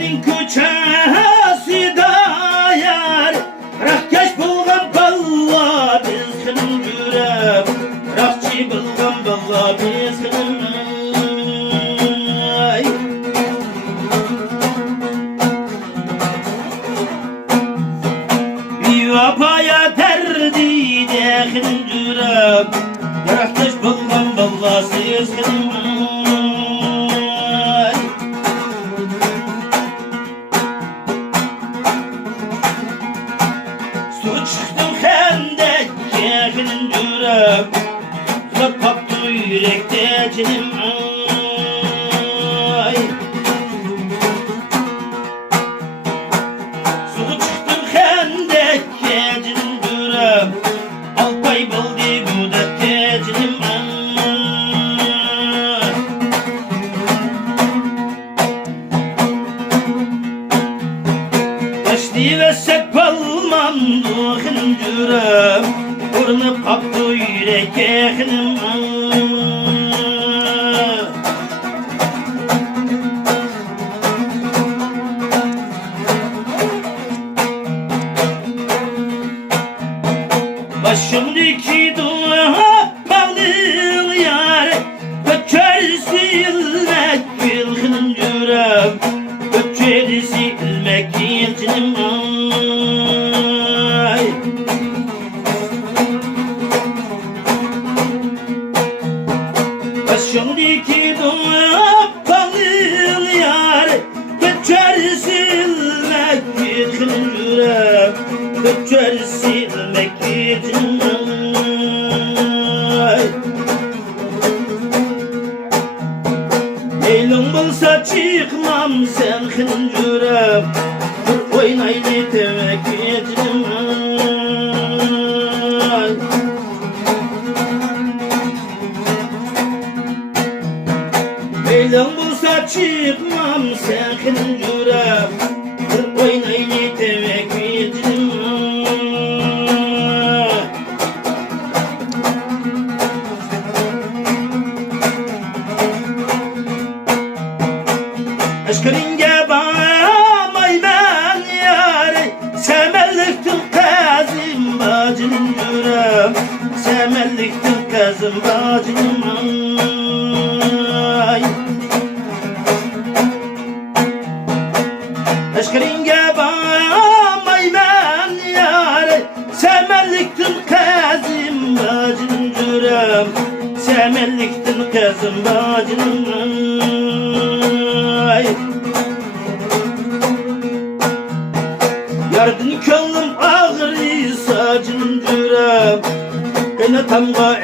senin köçesi dayar Rakkaş bulgan balla bizgin jürep Rakçı bulgan balla bizgin Vapaya derdi dehin jürep Rakkaş bulgan balla sizgin Kaptı yürekte cinim ay Su çıktım hendek cinim dürem Alpay buldu bu dette cinim Taşlı ve sekbalman duhin dürem Urnup kaptı yürek yeğenim Başımdaki dua bağlı yar Göçerisi ilmek bilginin yürem Göçerisi ilmek yetinim Başımdaki dua bağlı yar Göçerisi ilmek yetinim yürem Göçerisi ilmek yetinim Eylem bulsa çıkmam sen hıncırım Oynaylı demek yetinim Eylem bulsa çıkmam sen hıncırım Oynaylı demek yetinim Aşkınge bağlamay ben yâri Semelliktin kızım bacının yürem Semelliktin kızım bacının ay Aşkınge bağlamay ben yâri Semelliktin kızım bacının yürem Semelliktin kızım bacının Yardın könlüm ağrı sacın jürem Kaynatamga